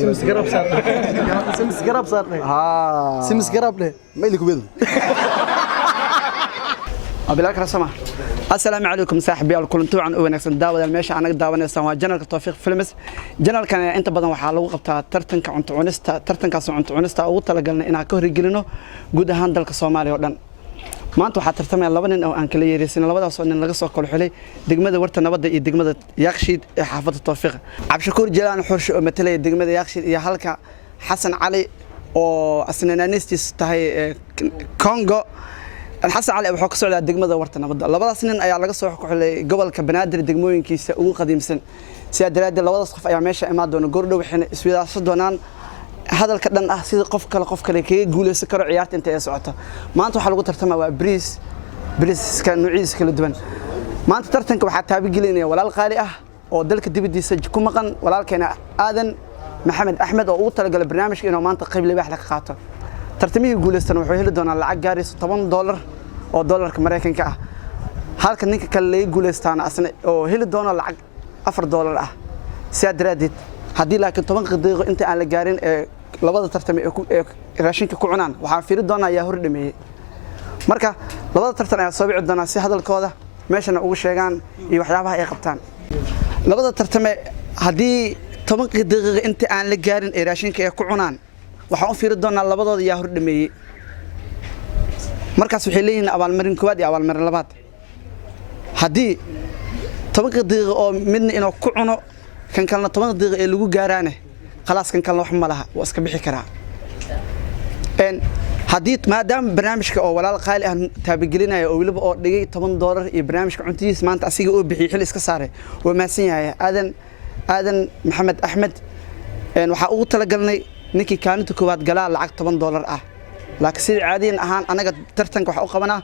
سمس قرب صار سمس قرب صار سمس قرب له ما لك بيض أبيلاك رسمة السلام عليكم صاحبي الكلنتو عن ونكسن داود الماشي أنا داونيسان waa janalka Tawfiiq Films janalkan inta badan waxa lagu qabtaa tartanka cunto cunista tartankaas cunto cunista ugu talagalnay inaan ka horgelino guud ahaan dalka Soomaaliya oo dhan maanta waxa tartamay laba nin oo aan kala yeeraysan labadaas oo nin laga soo kala xulay degmada warta nabadda iyo degmada Yaaqshiid ee xaafadda Tawfiiq Cabshakuur Jalaan Xursho oo matalay degmada Yaaqshiid iyo halka Xasan Cali oo asnaanistiis tahay Congo الحسن علي wuxuu ka socdaa degmada warta nabadda labadaas nin ayaa laga soo xulay gobolka Banaadir degmooyinkiisa ugu qadiimsan si aad labadaas qof ayaa meesha imaan doona goordhow waxayna isweydaarsan doonaan hadalka dhan ah sida qof kale kaga guuleysan karo ciyaarta inta ay socoto maanta waxa lagu tartamaa waa bariiska nuuciisa kala duwan maanta tartanka waxa taabigelinaya walaal qaali ah oo dalka dibadiisa ku maqan walaalkeena Aadan Maxamed Axmed oo uu talagalay barnaamijka inuu maanta qayb libaax la qaato tartamihii guuleystan wuxuu heli doonaa lacag gaaraysa $10 oo dollarka Mareykanka ah halka ninka kale laga guuleystaana asna oo heli doona lacag $4 ah si adraadid hadii laakiin 10 daqiiqo inta aan la gaarin ee labada tartame ee raashinka ku cunaan waxa fiiri doona ayaa hor dhameeyay marka labada tartan ayaa soo bici doona si hadalkooda meeshana ugu sheegaan iyo waxyaabaha ay qabtaan labada tartame hadii 10 daqiiqo inta aan la gaarin ee raashinka ay ku cunaan waxaan fiiri doonaa labadooda yaa hor dhameeyay markaas waxay leeyihiin abaalmarin koowaad iyo abaalmarin labaad hadii 10 daqiiqo oo midna inuu ku cuno kan kalena 10 daqiiqo ee lagu gaaraane khalaas kan kalena wax ma laha waa iska bixi karaa hadii maadaama barnaamijka oo walaal qaali ah taabigelinaya oo waliba oo dhigay $10 iyo barnaamijka cuntidiisa maanta asiga oo bixiyay xil iska saaray waa maasan yahay aadan maxamed axmed waxa ugu talagalnay ninkii kaalinta koowaad galaa lacag $10 ah laakiin sida caadiyan ahaan anaga tartanka waxa u qabanaa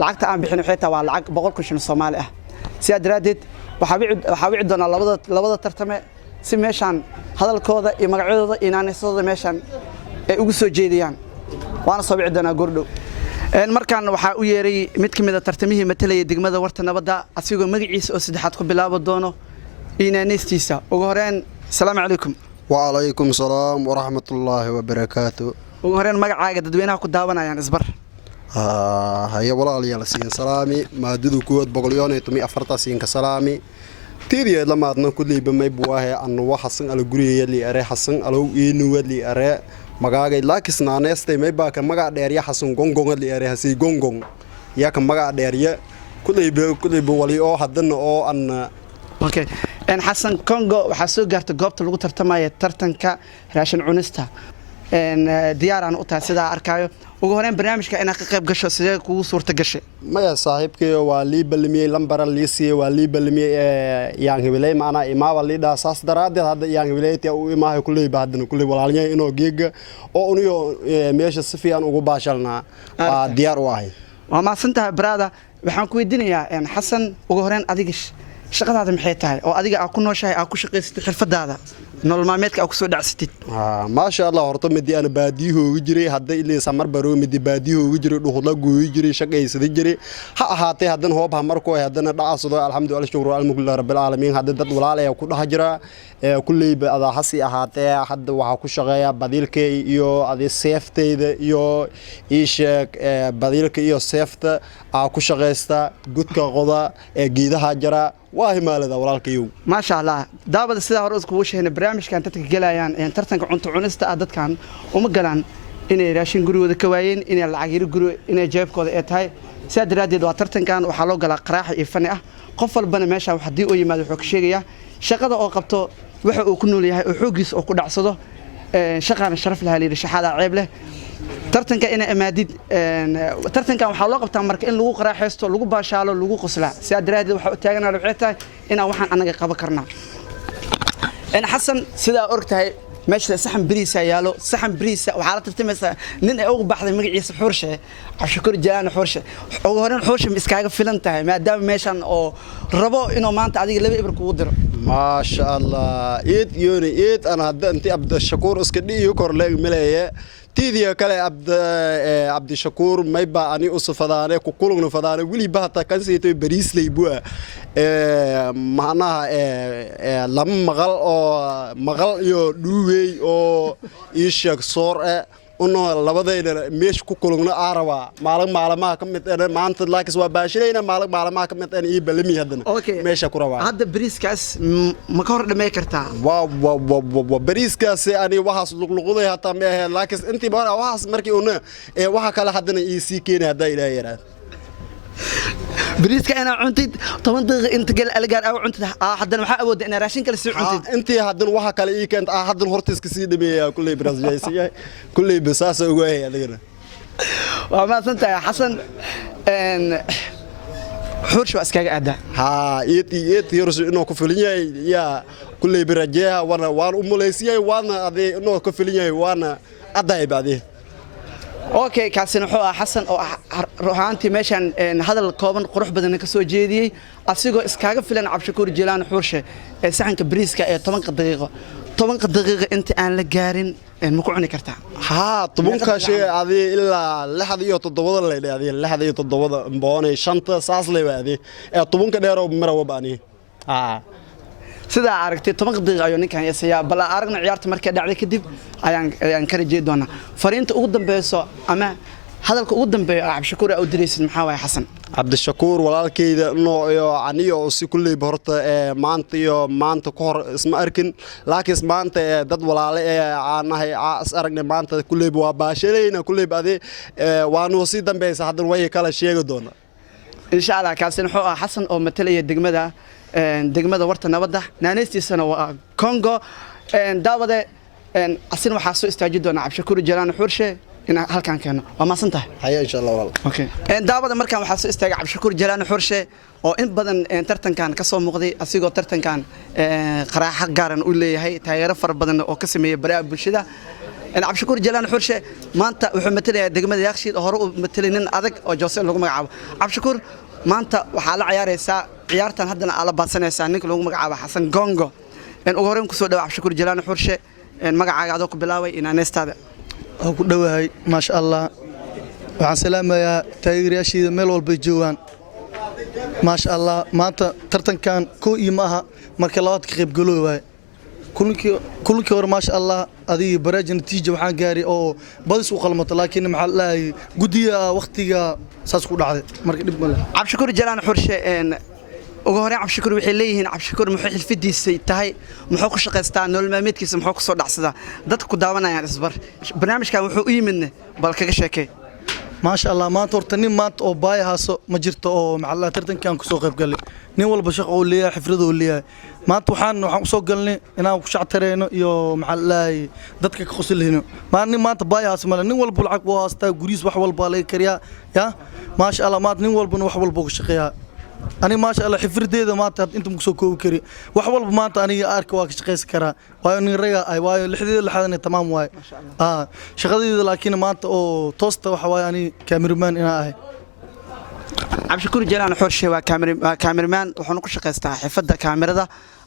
lacagta aan bixin waxay tahay waa lacag 100 shilin Soomaali ah si adraadid waxa wici doona labada tartame si meeshan hadalkooda iyo magacyadooda inaanisooda meeshan ay ugu soo jeediyaan waana soo wici doona goordhow markaan waxa u yeeray mid kamid ah tartamihii matalay degmada warta nabadda asigoo magaciisa oo saddexaad ku bilaabo doono inaanistiisa ugu horeen assalaamu calaykum وعليكم السلام ورحمة الله وبركاته وهرين magacaaga dadweynaha ku daawanayaan isbar هيا walaalayaal siin salaami maadadu kood boqolyoon iyo 40 siin ka salaami tiiriye lama adna kulli bamay buwahe anu waxasan ala guriga li are xasan alow iinu wali are magaagay laakisnaaneestay may baa ka magac dheer ya xasan gongong li are hasi gongong ya ka magac dheer ya kulli wali oo hadana oo an okay en Xasan Congo waxa soo gaartay goobta lagu tartamayo tartanka raashin cunista en diyaaraan u tahay sida arkayo ugu horeen barnaamijka inaad ka qayb gasho sidee kugu suurta gashay maya saaxiibkay waa liibalmiyay lambar liisiye waa liibalmiyay yaan hibilay maana imaaba liida saas daraadid hadda yaan hibilay uu imaahay kulay baadna kulay walaalnay inoo geega oo uniyo meesha si fiican ugu baashalna waa diyaar u ahay waa ma santahay brada waxaan ku weydiinayaa en Xasan ugu horeen adiga shaqadaada maxay tahay oo adiga aad ku nooshahay aad ku shaqeysatay xirfadaada nolol maalmeedka aad ku soo dhacsatid ma sha Allah horta midii aan baadiyo ugu jiray hadda ilaa samar baro midii baadiyo ugu jiray dhuxula gooyi jiray shaqeysada jiray ha ahaatay hadan hoob ha markoo hadana dhacsado alxamdulillah shukru almullah rabbil alamin hadda dad walaalay ku dhax jira kulli baada hasi ahaatay hadda waxa ku shaqeeya badilkay iyo adi seeftayda iyo isheek badilka iyo seefta aa ku shaqeysta gudka qoda ee geedaha jira waa himaalada walaalkayow ma sha Allah daabada sida hore isku sheegnay barnaamijkan dadka galayaan ee tartanka cunto cunista dadkan uma galaan inay raashin gurigooda ka waayeen inay lacag yar guriga inay jeebkooda ay tahay sida daradeed waa tartankan waxa loo galaa qaraax iyo fani ah qof walbana meesha wax hadii uu yimaado wuxuu ka sheegayaa shaqada oo qabto waxa uu ku nool yahay oo xoogiis oo ku dhacsado shaqana sharaf leh leeyahay shaqada ceeb leh tartanka ina amaadid tartankan waxa loo qabtaa marka in lagu qaraaxeysto lagu baashaalo lagu qoslaa si adraadid waxa u taaganaa waxay tahay ina waxaan anaga qaban karnaa en Xasan sida orgtahay meesha saxan bariisa yaalo saxan bariisa waxa la tartamaysaa nin ay ugu baxday magaciisa Xurshe Cabshakuur Jalaan Xurshe ugu horeen Xurshe iskaaga filan tahay maadaama meeshan oo rabo inuu maanta adiga laba ibir kugu diro ما شاء الله إيد أنا هدا أنت عبد الشكور اسكدي يكور لك ملاية تيدي كلا عبد الشكور ما يبقى أني أصفدانه كقولون فدانه ولي بحث كان سيتو بريس ليبوا معناها لم مغل يو دوي أو إيشك صور إنه لبضينا مش كقولون عربا معلم كمت أنا ما أنت لاكس وباشرينا معلم كمت أنا يبلمي هذا أوكي مش كروا هذا بريس كاس مكور لما يكرتا واو بريس كاس يعني وحاس لقلقضي حتى ما لاكس أنت بقى وحاس مركي أنا وحا كلا حدنا يسيكين هذا إلى يرى بريس كأنا عنتي طبعا أنت قال ألقى أو عنت حدنا محا أود أنا راشين كلا سوي عنتي أنت حدنا وحا كلا إيه كنت حدنا هرتس كسيد مية كله برز جايسي كله بساس وجوه هذا وما سنت يا حسن إن حورش وأسكاج أدا ها إيت يرسل إنه كفلينيا يا كله برجها وانا ماليزيا وانا هذه إنه كفلينيا وانا أداي بعدين أوكي كاسين حوا حسن أو روحانتي ماشان هذا الكوبن قروح بدنا كسو جدي أسيقو إسكاج فلان عبد الشكور جيلان حورشة سحن كبريسكا 8 دقيقة أنت أنا لجارين مقعني كرتا ها طبعاً شيء هذه إلا لحد يتطور اللي هذه لحد يتطور باني شنطة ساس لي هذه طبعاً كده يروح مرة باني سيدا عرفتي 8 دقيقة أيون كان يسيا بلا أرجع عيارة مركز على كدب أيان كرجي دونا فرينت قدام بيسو أما هذا قدام عبد الشكور أو دريس المحاوي حسن عبد الشكور ولا كيدا إنه يعني وسي كل بهرت مانت كور اسم أركن لكن مانت ضد ولا أنا هي أرجع مانت كل بوا باشلين كل بعدين وأنا وسي دم بيس هذا ويا كلا شيء دونا إن شاء الله كاسين حوا حسن أو مثلي الدقمة degmada warta nabadda naanaystiisana waa Congo daawada asin waxa soo istaajin doona Cabshakuur Jalaan Xurshe in halkan keeno waa ma santahay haya insha Allah walaal okay daawada markan waxa soo istaagay Cabshakuur Jalaan Xurshe oo in badan tartankan ka soo muuqday asigoo tartankan qaraaxa gaaran u leeyahay taageero far badan oo ka sameeyay baraha bulshada Cabshakuur Jalaan Xurshe maanta wuxuu matalayaa degmada Yakshiid hore u matalay nin adag oo Jose lagu magacaabo Cabshakuur maanta waxa la ciyaaraysaa ciyaartan haddana ala baadsanaysaa ninka lagu magacaabo Xasan Gongo ugu horreyn ku soo dhawaad Cabshakuur Jalaan Xurshe magacaaga adoo ku bilaaway inaaneestaada oo ku dhawahay ma sha Allah waxaan salaamayaa taageerayaashiida meel walba joogan ma sha Allah maanta tartankan koo iyo maaha marka labaad ka qayb galooy waay كلكي ور ما شاء الله هذه براج نتيجة وحان قاري أو بدس وقلمت لكن محل قدية وقتها ساسكو دعدي مركب دبل Cabshakuur Jalaan Xurshe ugu horreyn Cabshakuur waxay leeyihiin Cabshakuur muxuu xilfidiisay tahay muxuu ku shaqaystaa nolol maalmeedkiisa muxuu ku soo dhacsadaa dadku ku daawanayaan isbar barnaamijkan wuxuu u yimidna bal kaga sheekay ما شاء الله ما تورتني ما أو باي هاسو مجرت أو محل ترتن كان كسوق قبل ني والله شقة اللي حفرده اللي ما توحان وحن سوق قلني أنا وشع ترينه يو محل دتك خصل هنا ما ني ما تباي هاس ماله ني والله بالعك واستا جريس وحول بالي كريا يا ما شاء الله ما ني والله بنوحول بوق شقيا أنا ما شاء الله حفرده إذا ما أنتم كسوق كري وحول ما أنا أرك واقش شقيس كرا واي نرجع أي واي لحدي لحدني تمام واي شغلي لكن ما أو توست وحواي يعني كاميرمان أنا هاي Cabshakuur Jalaan Xurshe waa cameraman wuxuu ku shaqeystaa xirfadda kaamirada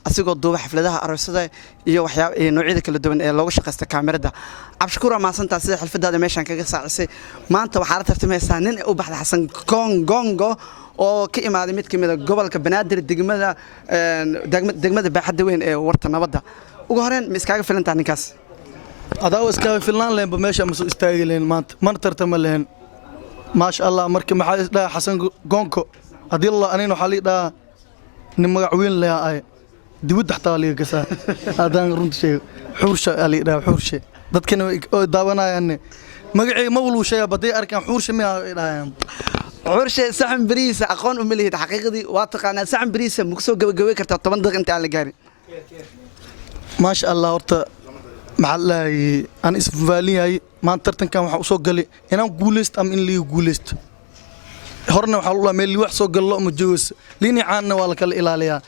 asigoo duuba xafladaha aroosada iyo waxyaabo noocyada kala duwan ee looga shaqeysta kaamirada Cabshakuur ma santaa sida xirfadaada meeshan kaga saacisay maanta waxa la tartamaysaa nin u baxda Xasan Gongo oo ka imaaday mid kamid ah gobolka Banaadir degmada baaxadda weyn ee warta nabadda ugu horreyn ma iskaaga filantaa ninkaas adaa iskaaga filan leen ba meesha ma soo istaagi leen maanta man tartama leen ما شاء الله مركب محل ده حسن جونكو هذي الله أنا نحلي ده نمجعوين له أي دود تحت عليه كسا هذا نرد شيء حورشة علي ده حورشة ده كانوا داونا يعني مجعي ما ولو شيء بدي أركان حورشة ما ده حورشة سحن بريسة أقون أملي حقيقة دي واثق أنا سحن بريسة مكسو جو كرت طبعا ده أنت على جاري ما شاء الله ورت محل أنا اسم فالي هاي ما ترتن كان وحنا سوق لي أنا جولست أم إن لي جولست هرنا وحنا الله ملي واحد سوق الله متجوز ليني عنا ولا كل إلاليا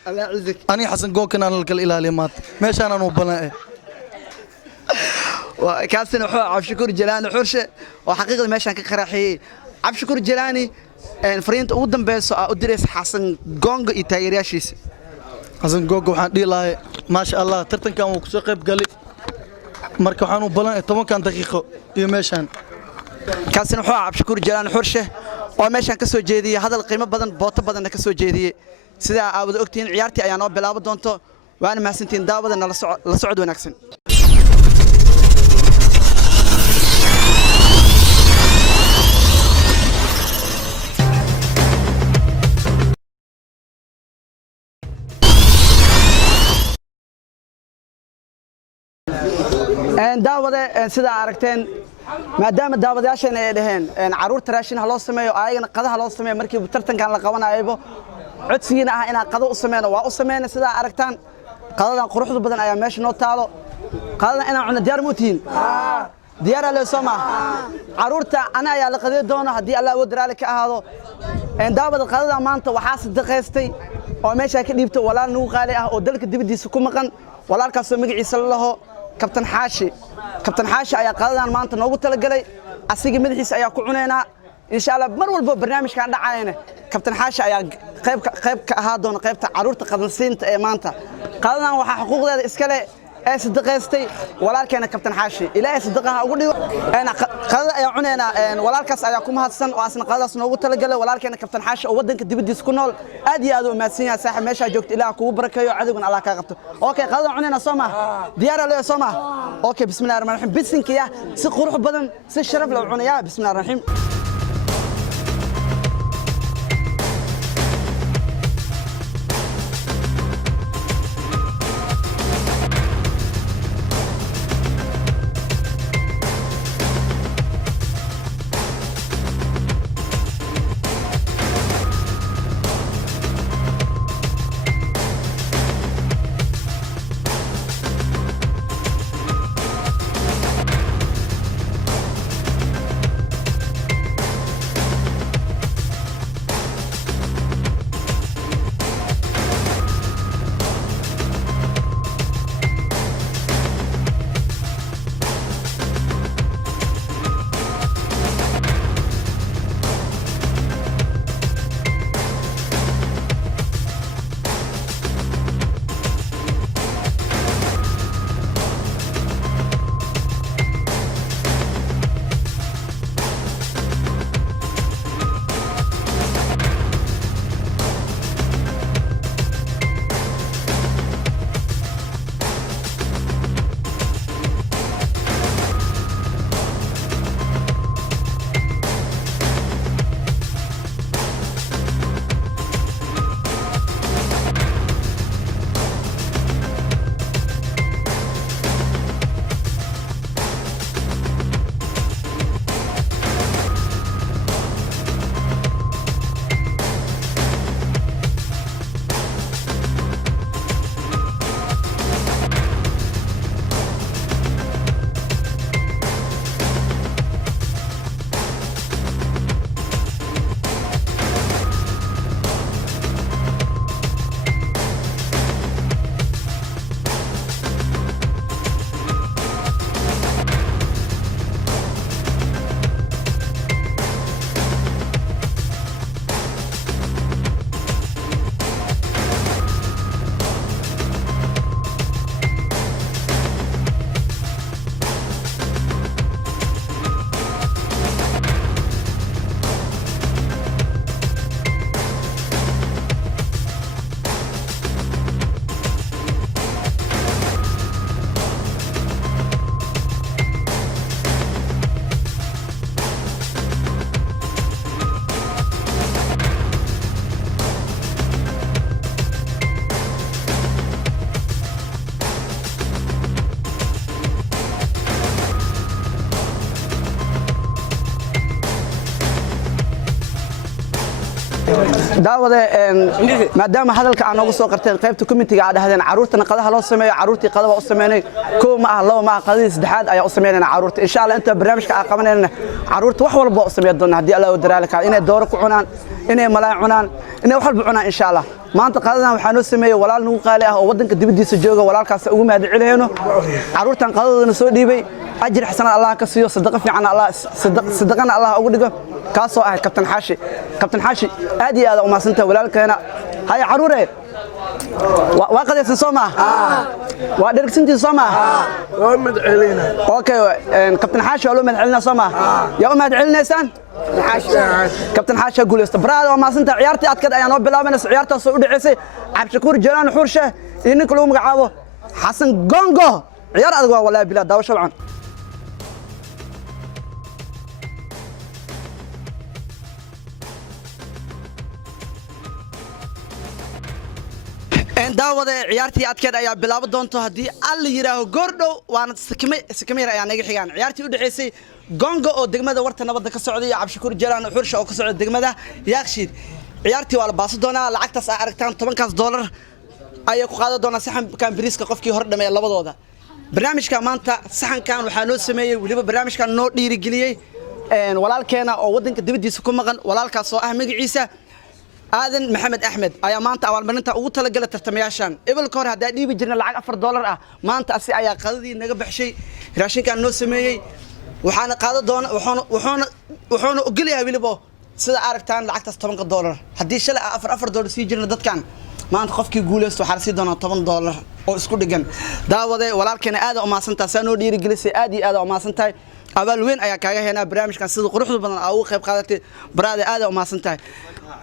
أنا حسن جو كنا أنا كل إلاليا مات ماشي أنا نوبنا وكاسن Cabshakuur Jalaan Xurshe وحقيقة ماشي أنا كخراحي Cabshakuur Jalaani فرينت قدام بس أدرس حسن جونج إتايرياشيس xasan googo waxaan dhihi lahay maasha allah tartankan wuu kusoo qayb galay marka waxaan u balan 10 daqiiqo iyo meeshaan kaasina wuxuu ahaa Cabdishakuur Jalaan Xurshe oo meeshaan ka soo jeediyay hadal qiimo badan booto badan ka soo jeediyay sida aad ogtiin ciyaartii ayaa noo bilaabo doonto waana mahadsantiin daawada la socod wanaagsan daawada sida aragteen maadaama daawadayaasheen ay dhaheen caruurta raashin ha loo sameeyo ayagana qadaha loo sameeyo markii tartankan la qabanayaybo codsigiina ah inaan qado u sameeyno waa u sameeyna sida aragtaan qadadan quruxda badan ayaa meesha noo taalo qadadan inaan cunno diyaar muutiin diyaar la soo ma caruurta ana ayaa la qaday doono hadii Allah uu daraale ka ahaado daawada qadadan maanta waxaa sadaqaystay oo meesha ka dhiibto walaal nugu qaali ah oo dalka dibadiisa ku maqan walaalkaas oo magaciisa la laho kabtan xaashi ayaa qadadan maanta noogu tala galay asiga madaxiisa ayaa ku cuneynaa insha Allah mar walba barnaamijkan dhacayna kabtan xaashi ayaa qayb ka ahaa doona qaybta caruurta qadansiinta ee maanta qadadan waxa xuquuqdeeda iska leh ee sadaqaystay walaalkeena kabtan xaashi ilaahay sadaqaha ugu dhigo qadada ayaa cuneynaa walaalkaas ayaa ku mahadsan oo asna qadadaas noogu tala galay walaalkeena kabtan xaashi oo wadanka dibadiisa ku nool aad iyo aad u mahadsan yahay saaxiib meesha joogto ilaaha kugu barakeeyo cadawgana Allah ka qabto okay qadada cuneynaa Soomaa diyaar ah Soomaa okay bismillaahir rahmaanir rahiim bisinkiya si qurux badan si sharaf leh cunaya bismillaahir rahiim daawada maadaama hadalka aan ugu soo qarteen qaybta committee ga dhahdeen caruurtana qadaha loo sameeyo caruurtii qadaba u sameeyay koo ma ah laba ma ah qadadii saddexaad ayaa u sameeyana caruurta insha Allah inta barnaamijka aan qabanayna caruurta wax walba u sameeyo doona hadii Allah uu daraale ka inay dooro ku cunaan inay malaay cunaan inay wax walba cunaan insha Allah maanta qadadan waxaa noo sameeyay walaal nugu qaali ah oo wadanka dibadiisa jooga walaalkaas ugu mahadcelinayno caruurtan qadadana soo dhiibay ajir xasan Allah ka siiyo sadaqa fiican Allah sadaqana Allah ugu dhigo kaasoo ah kabtan xaashi aad iyo aad u maasanta walaalkeena hay caruure وقد يسمع وادرك سنتي سمع ومد علينا اوكي كابتن حاشا لو مد علينا سمع يا مد علينا سان كابتن حاشا قول استبراد وما سنت عيارتي ادكد ايا نو بلابنس عيارتا سو دحيسي عبد شكور جيران حورشه انك لو مغعابو حسن غونغو عيار ادغ والله بلا داو شبعان daawada ciyaartii adkeed ayaa bilaabo doonto hadii alla yiraaho goordhow waana sakmeer ayaa naga xigaan ciyaartii u dhaxeysay gongo oo degmada warta nabadda ka socday iyo cabshakuur jalaan xursha oo ka socday degmada yaaqshiid ciyaartii waa la baasi doonaa lacagtaas ay aragtaan $10 ayay ku qaadan doonaa saxankan bariiska qofkii hor dhameeyay labadooda barnaamijka maanta saxankan waxaa noo sameeyay waliba barnaamijkan noo dhiirigeliyay walaalkeena oo wadanka dibadiisa ku maqan walaalkaas oo ah magaciisa aadan maxamed axmed ayaa maanta awaalmarinta ugu talagalay tartamayaashan ebalka hore hadaa dhiibi jirna lacag $4 ah maanta asi ayaa qadadii naga baxshay raashinkan noo sameeyay waxaana qaado doona wuxuuna ogol yahay waliba sida aragtaan lacagtaas $10 hadii shalay $4 sii jirna dadkan maanta qofkii guuleysto waxaa sii doona $10 oo isku dhigan daawade walaalkeena aad u maasantaa saa noo dhiirigelisay aad iyo aad u maasantahay abaal weyn ayaa kaaga heenaa barnaamijkan sida quruxda badan aa uga qayb qaadatay baraade aad u maasantahay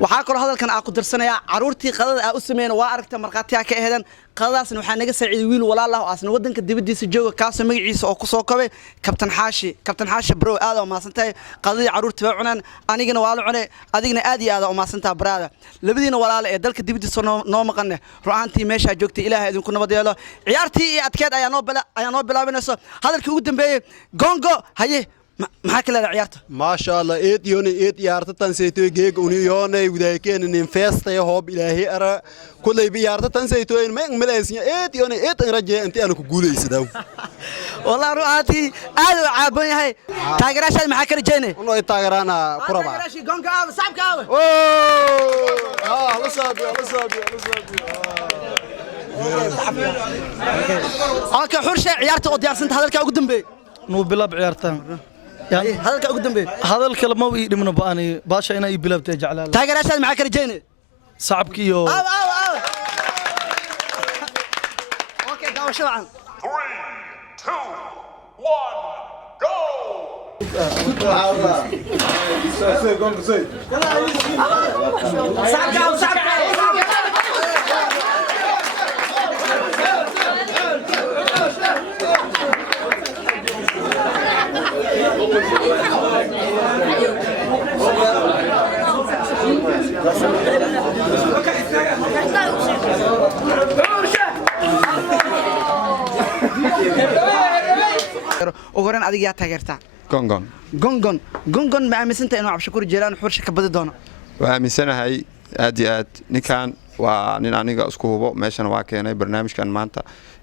waxaa kaloo hadalkan aan ku dirsanayaa caruurtii qadada aan u sameeyay waa aragta marqaatiga ka ehedan qadadaasna waxaa naga saaciiday wiil walaal ah oo asna wadanka dibadiisa jooga kaas magaciisa oo ku soo kabay kabtan xaashi bro aad u maasantahay qadadii caruurtii way cunaan anigana waa la cunay adigna aad iyo aad u maasantahay baraada labadiina walaal ee dalka dibadiisa noo maqan ruuxantii meesha joogtay ilaahay idinku nabad yeelo ciyaartii iyo adkeed ayaa noo bilaabanayso hadalkii ugu dambeeyay gongo haye maxaa kale ciyaarta ما شاء الله إيد يوني إيد يارتن سيتوي جيج ونيوني ودايكين إن فيست يهوب إلهي أرى كل يبي يارتن سيتوي ما ملاسين إيد يوني إيد رجع أنت أنا كقولي يسداو والله روحاتي أنا عابني هاي تاجراش هذا محاكر جيني والله تاجرانا قربا تاجراش جونج كاو صعب كاو لسابي اوكي حرشه عيارته oo diyaarsanta hadalka ugu dambeeyay nuu bilaab ciyaartaan hadalka ugu dambeeyay hadalka lama ii dhimno baani baasha inay bilaabtay jaclaal taageerashada maxaa ka rajaynay sacabki iyo okay daawasho wacan 3 ogoran adiga yaa taageertaa gongon ma aaminsantahay inuu cabshakuur jeelaan xursha ka badi doono waa aaminsanahay aad iyo aad ninkan waa nin aniga isku hubo meeshan waa keenay barnaamijkan maanta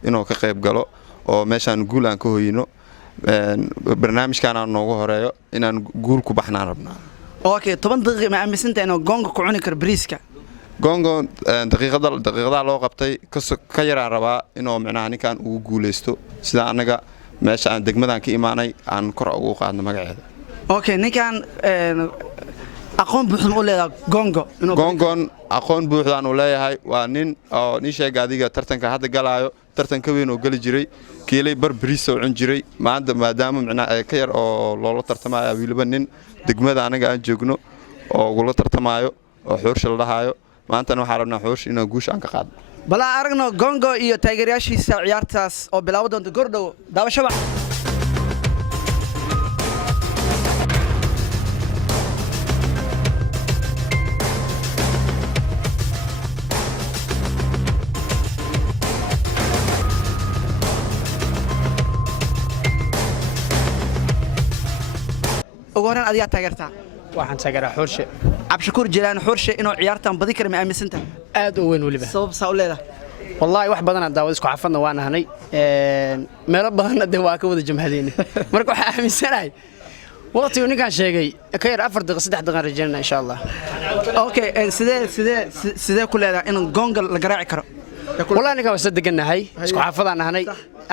inuu ka qayb galo oo meeshan guul aan ka hoyino barnaamijkan aan noogu horeeyo inaan guul ku baxnaan rabnaa okay 10 daqiiqo ma aaminsantahay inuu gongo ku cuni karo bariiska gongo daqiiqada loo qabtay ka yaraan rabaa inuu macnaha ninkan ugu guuleysto sida anaga meesha aan degmadan ka imaanay aan kor ugu qaadno magaceeda okay ninkan aqoon buuxda u leeyahay gongon aqoon buuxda uu leeyahay waa nin oo nin sheegay adiga tartanka hadda galaayo tartanka weyn oo gali jiray kiilay bar bariis oo cun jiray maadaama macnaha ka yar oo loola tartamayo wiilba nin degmada anaga aan joogno oo ugu tartamayo oo xursha la dhahayo maantana waxaan rabnaa xursha inaan guusha aan ka qaadno bala aragno gongo iyo taageerayaashiisa ciyaartaas oo bilaabo doonta goordhow daawashada ogoran adiga taageertaa waxaan taageeraa xurshe cabshakuur jeelaan xurshe inuu ciyaartan badi karo ma aaminsantahay aad u weyn waliba sabab saa u leedahay wallahi wax badan aan daawad isku xafadna waan ahnay meelo badan de waa ka wada jamhadeena marka waxa aaminsanahay waqtigu ninkan sheegay ka yar 4 daqiiqo 3 daqiiqo rajaynaa insha Allah okay sidee ku leedahay in gongal la garaaci karo wallahi ninkan waa sadeganahay isku xafadaan ahnay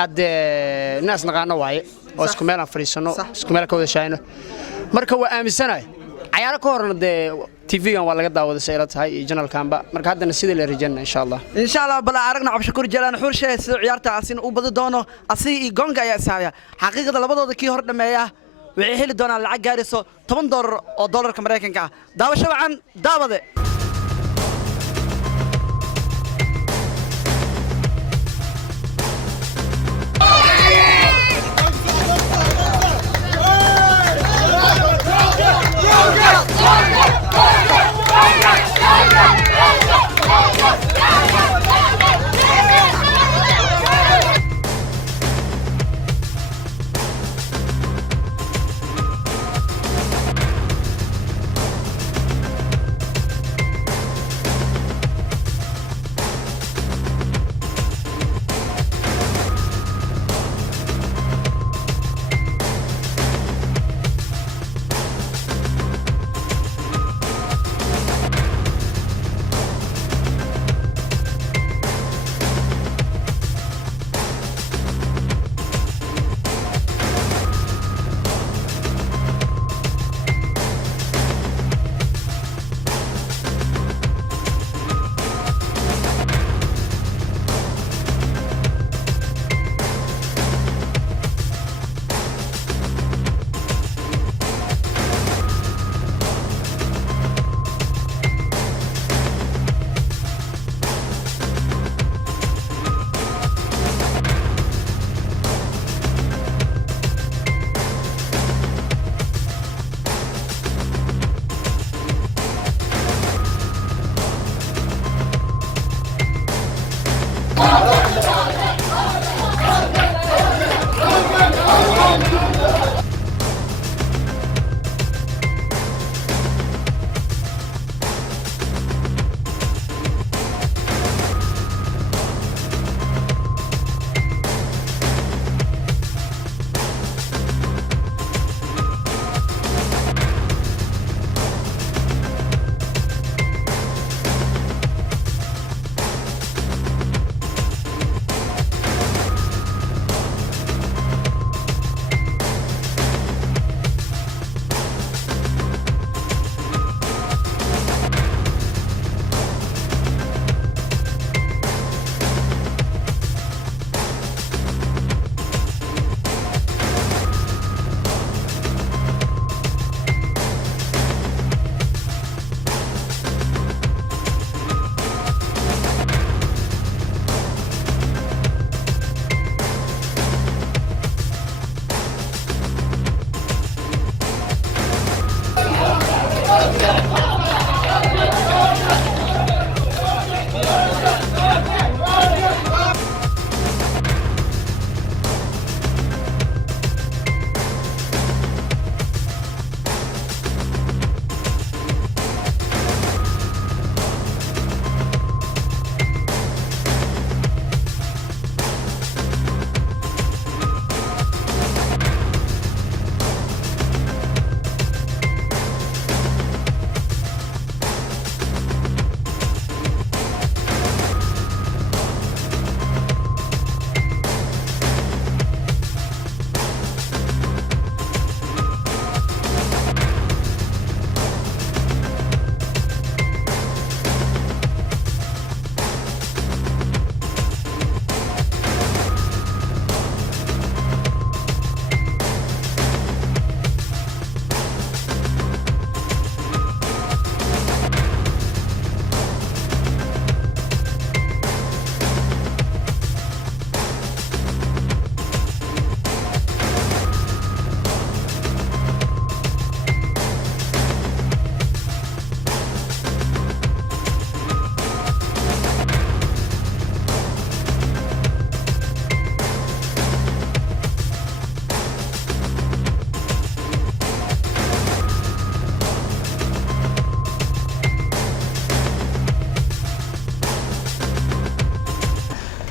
ad naas naqaano waaye oo isku meel aan fariisano isku meel ka wada shaayno marka waa aaminsanahay cayaaro ka horna dee TV-gan waa laga daawaday sayla tahay iyo channelkanba marka haddana sidii la rajayna insha Allah bala aragna cabshakuur jalaan xurshe sida ciyaarta asin u badi doono asi iyo gonga ayaa isaaya xaqiiqada labadooda kii hor dhameeya waxay heli doonaan lacag gaarayso $10 oo dollarka Mareykanka ah daawasho wacan daawade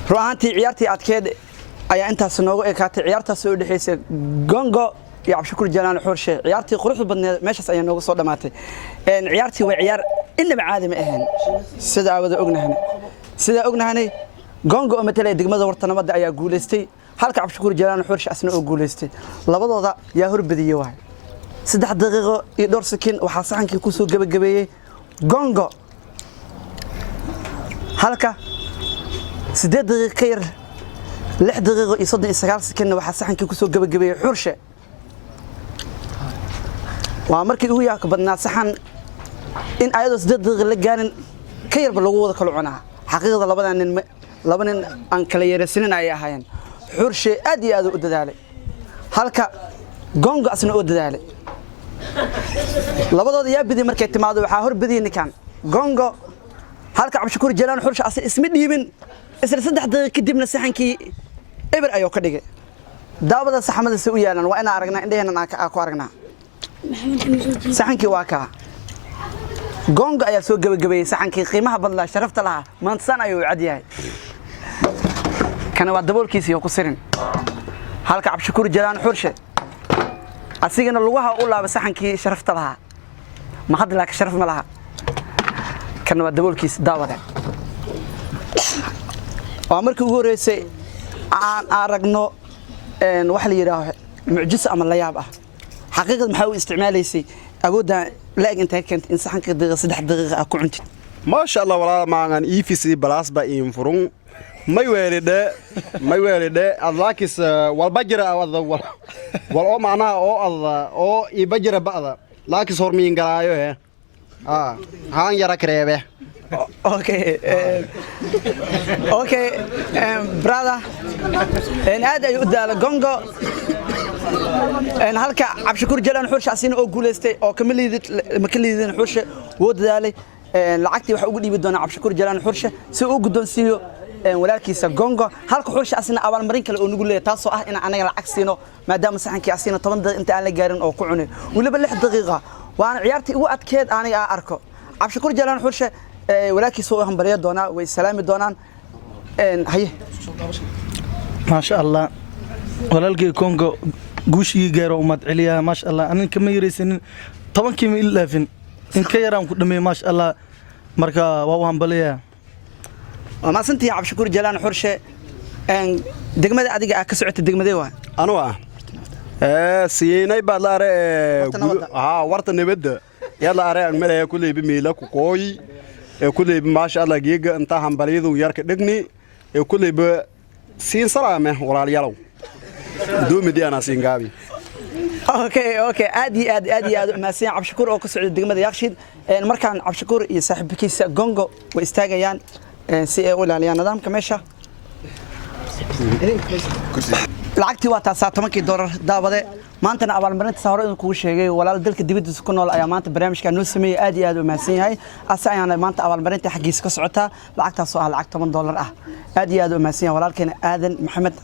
ruuxantii ciyaartii adkeed ayaa intaas noogu ekaatay ciyaartaas oo dhaxaysay Gongo iyo Cabshakuur Jalaan Xurshe ciyaartii quruxda badneed meeshaas ayaa noogu soo dhamaatay ciyaartii way ciyaar inaba caadi ma ahayn sida ognahay Gongo oo matalay degmada Wartanimada ayaa guuleystay halka Cabshakuur Jalaan Xurshe asna oo guuleystay labadooda yaa horbadiyay waay 3 daqiiqo iyo dhowr sakiin waxaa saxankii ku soo gabagabeeyay Gongo halka 8 daqiiqo ka yar 6 daqiiqo iyo 39 sakiin waxaa saxankii ku soo gabagabeeyay Xurshe waa markii ugu yaabka badnaa saxan in ayadoo 8 daqiiqo la gaarin ka yarba lagu wada kala cunaa xaqiiqada laba nin aan kala yeeraysanin ay ahaayeen Xurshe aad iyo aad u dadaalay halka Gongo asna oo dadaalay labadooda yaa bidi markay timaado waxa hor bidii ninkan Gongo halka Cabdishakuur Jalaan Xurshe asna isma dhiibin isla 3 daqiiqo kadibna saxankii eber ayuu ka dhigay daawada saxamada si u yaalan waa in aragnaa indhaheenan aan ku aragnaa saxankii waa ka Gongo ayaa soo gabagabeeyay saxankii qiimaha badla sharafta laha maantaan ayuu cad yahay kana waa daboolkiisa ku sirin halka Cabdishakuur Jalaan Xurshe asigana lugaha u laaba saxankii sharafta laha ma hadda laakiin sharaf ma laha kana waa daboolkiisa daawada waa markii ugu horeysay aan aragno wax la yiraahdo mucjiso ama la yaab ah xaqiiqad maxaa u isticmaalaysay awoodda laag inta keent in saxanka daqiiqo 3 daqiiqo ku cuntid ما شاء الله ولا ما عن إيفيسي بلاس بقى فرون ما يورد اللاكس والبجرة والأو معناه أو يبجرة بقى لاكس هرمين قرايو هان يرى كريبه اوكي برادا ان هذا يودال Gongo ان halka Cabdishakuur Jalaan Xurshe asina oo guuleystay oo kamaliidin Xurshe wuu dadaalay lacagtii waxa ugu dhiibi doona Cabdishakuur Jalaan Xurshe si uu guddoonsiyo walaalkiisa Gongo halka Xurshe asina abaal marin kale oo nagu leeyahay taasoo ah in anaga lacag siino maadaama saxankii asina 10 daqiiqo inta aan la gaarin oo ku cunay waliba 6 daqiiqo waana ciyaartii ugu adkeed aniga arko Cabdishakuur Jalaan Xurshe ولكن سوى هم بريد دونا ويسلام دونان هاي ما شاء الله ولكن كونغو غوشي غيرو مد عليا ما شاء الله انا كما يريسن 10 كيم 11 ان كيران كدمي ما شاء الله marka waa waan baleeyaa ma santii Cabdishakuur Jalaan Xurshe degmada adiga ka socotay degmadee waa أنا سيناي بالله ورت نبدأ يلا أرى الملا كله بميلك وقوي كله ما شاء الله جيجا أنت هم بريد ويارك دقني كله ب سين سلامة ولا اليلو دوم دي أنا سينجابي اوكي ادي ما سين Cabdishakuur oo ka socday degmada Yaaqshiid markaan Cabdishakuur iyo saaxiibkiisa Gongo way istaagayaan si ay u ilaaliyaan nidaamka meesha lacagtii waa taas $10 daawade maantana abaalmarinta sawir inuu kugu sheegay walaal dalka dibadiisa ku nool ayaa maanta barnaamijka noo sameeyay aad iyo aad u mahadsan yahay asayana maanta abaalmarinta xaqiis ka socota lacagtaas oo ah lacag $10 ah aad iyo aad u mahadsan yahay walaalkeena Aadan Maxamed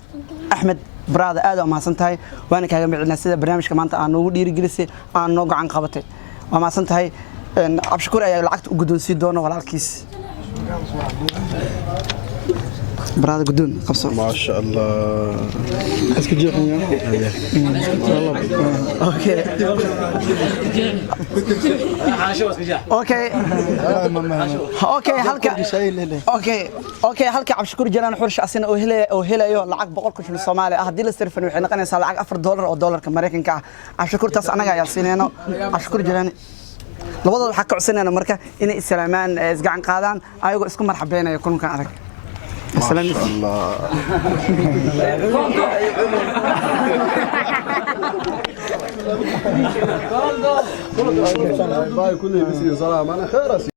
Axmed برادا aad ma santahay waana kaaga micnaa sida barnaamijka maanta aan ugu dhiirigelisay aan noo gacan qabatay waa ma santahay Cabdishakuur ayaa lacagta u guddoonsi doono walaalkiis برادا قدون قبصة ما شاء الله اسكو جيخنيا اوكي halka Cabdishakuur Jalaan Xurshe asina oo helayo lacag 100 Soomaali ah hadii la sirfan waxay noqonaysaa lacag $4 oo dollarka Mareykanka ah Cabdishakuur taas anaga ayaa siinayno Cabdishakuur Jalaan labadooda waxa ka codsanayna marka inay islaamaan isgacan qaadaan ayagoo isku marxabeynaya kulankan adag ما شاء الله